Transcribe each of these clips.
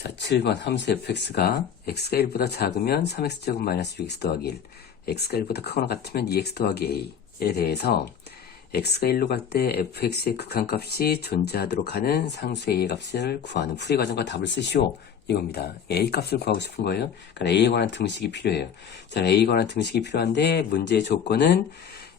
자, 7번 함수 fx가 x가 1보다 작으면 3x제곱 마이너스 6x 더하기 1, x가 1보다 크거나 같으면 2x 더하기 a에 대해서 x가 1로 갈 때 fx의 극한값이 존재하도록 하는 상수 a의 값을 구하는 풀이 과정과 답을 쓰시오. 이겁니다. a 값을 구하고 싶은 거예요. 그러니까 a에 관한 등식이 필요해요. 자, a에 관한 등식이 필요한데 문제의 조건은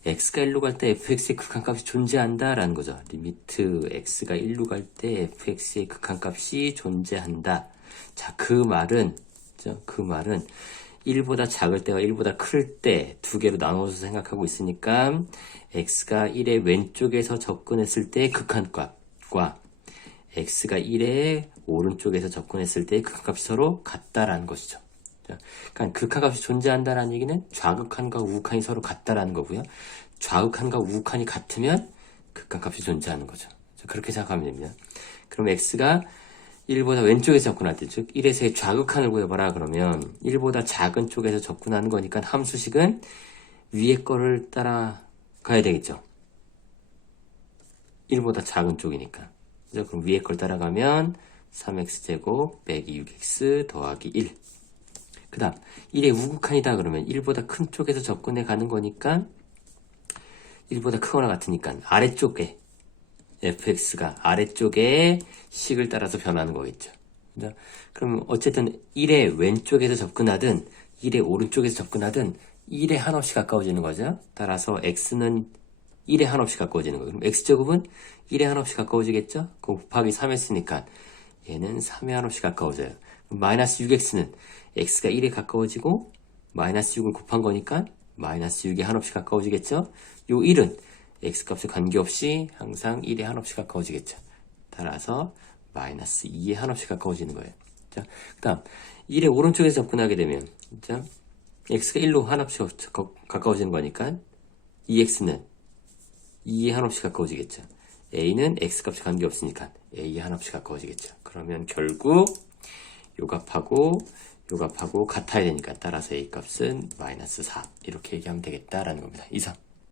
x가 1로 갈 때 fx의 극한값이 존재한다라는 거죠. 리미트 x가 1로 갈 때 fx의 극한값이 존재한다. 자, 그 말은? 그 말은 1보다 작을 때와 1보다 클 때 두 개로 나눠서 생각하고 있으니까 x가 1의 왼쪽에서 접근했을 때 극한값과 x가 1의 오른쪽에서 접근했을 때 극한값이 서로 같다라는 것이죠. 자, 그러니까 극한값이 존재한다라는 얘기는 좌극한과 우극한이 서로 같다라는 거고요. 좌극한과 우극한이 같으면 극한값이 존재하는 거죠. 자, 그렇게 생각하면 됩니다. 그럼 x가 1보다 왼쪽에서 접근할 때, 즉 1에서의 좌극한을 구해봐라 그러면 1보다 작은 쪽에서 접근하는 거니까 함수식은 위에 거를 따라가야 되겠죠. 1보다 작은 쪽이니까. 그럼 위에 걸 따라가면 3x제곱 빼기 6x 더하기 1. 그 다음 1의 우극한이다 그러면 1보다 큰 쪽에서 접근해 가는 거니까 1보다 크거나 같으니까 아래쪽에 fx가 아래쪽에 식을 따라서 변하는 거겠죠. 그죠? 그럼 어쨌든 1의 왼쪽에서 접근하든 1의 오른쪽에서 접근하든 1에 한없이 가까워지는 거죠. 따라서 x는 1에 한없이 가까워지는 거예요. 그럼 x제곱은 1에 한없이 가까워지겠죠? 그 곱하기 3 했으니까 얘는 3에 한없이 가까워져요. 마이너스 6x는 x가 1에 가까워지고 마이너스 6을 곱한 거니까 마이너스 6에 한없이 가까워지겠죠? 요 1은 x값에 관계없이 항상 1에 한없이 가까워지겠죠. 따라서 마이너스 2에 한없이 가까워지는 거예요. 자, 그 다음 1의 오른쪽에서 접근하게 되면 자, x가 1로 한없이 가까워지는 거니까 2x는 2에 한없이 가까워지겠죠. a는 x값에 관계없으니까 a에 한없이 가까워지겠죠. 그러면 결국 요 값하고 요 값하고 같아야 되니까 따라서 a 값은 마이너스 4 이렇게 얘기하면 되겠다라는 겁니다. 이상